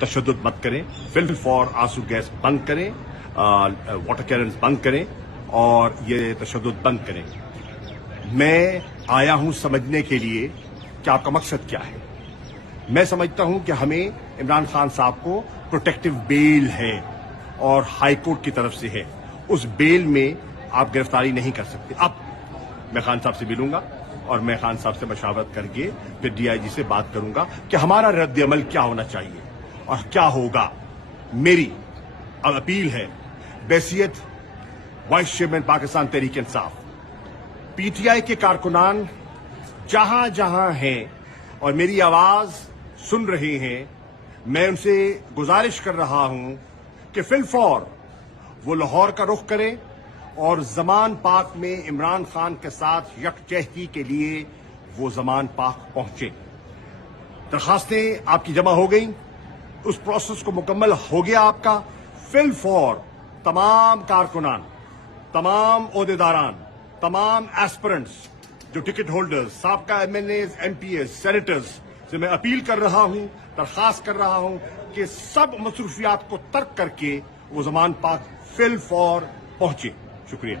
تشدد مت کریں، فل فور آنسو گیس بند کریں، واٹر کیننز بند کریں اور یہ تشدد بند کریں۔ میں آیا ہوں سمجھنے کے لیے کہ آپ کا مقصد کیا ہے۔ میں سمجھتا ہوں کہ ہمیں عمران خان صاحب کو پروٹیکٹیو بیل ہے اور ہائی کورٹ کی طرف سے ہے، اس بیل میں آپ گرفتاری نہیں کر سکتے۔ اب میں خان صاحب سے ملوں گا اور میں خان صاحب سے مشاورت کر کے پھر ڈی آئی جی سے بات کروں گا کہ ہمارا رد عمل کیا ہونا چاہیے اور کیا ہوگا۔ میری اپیل ہے بحیثیت vice chairman Pakistan Tehreek Insaf, P T I کے کارکنان جہاں جہاں ہیں اور میری آواز سن رہے ہیں، میں ان سے گزارش کر رہا ہوں کہ فی الفور وہ لاہور کا رخ کریں اور زمان پاک میں عمران خان کے ساتھ یکجہتی کے لیے وہ زمان پاک پہنچیں۔ درخواستیں آپ کی جمع ہو گئیں، اس پروسیس کو مکمل ہو گیا آپ کا۔ فی الفور تمام کارکنان، تمام عہدیداران، تمام ایسپرنٹس جو ٹکٹ ہولڈرز، سابقہ M L As, M P As, senators سے میں اپیل کر رہا ہوں، درخواست کر رہا ہوں کہ سب مصروفیات کو ترک کر کے وہ زمان پاک فی الفور پہنچے۔ شکریہ۔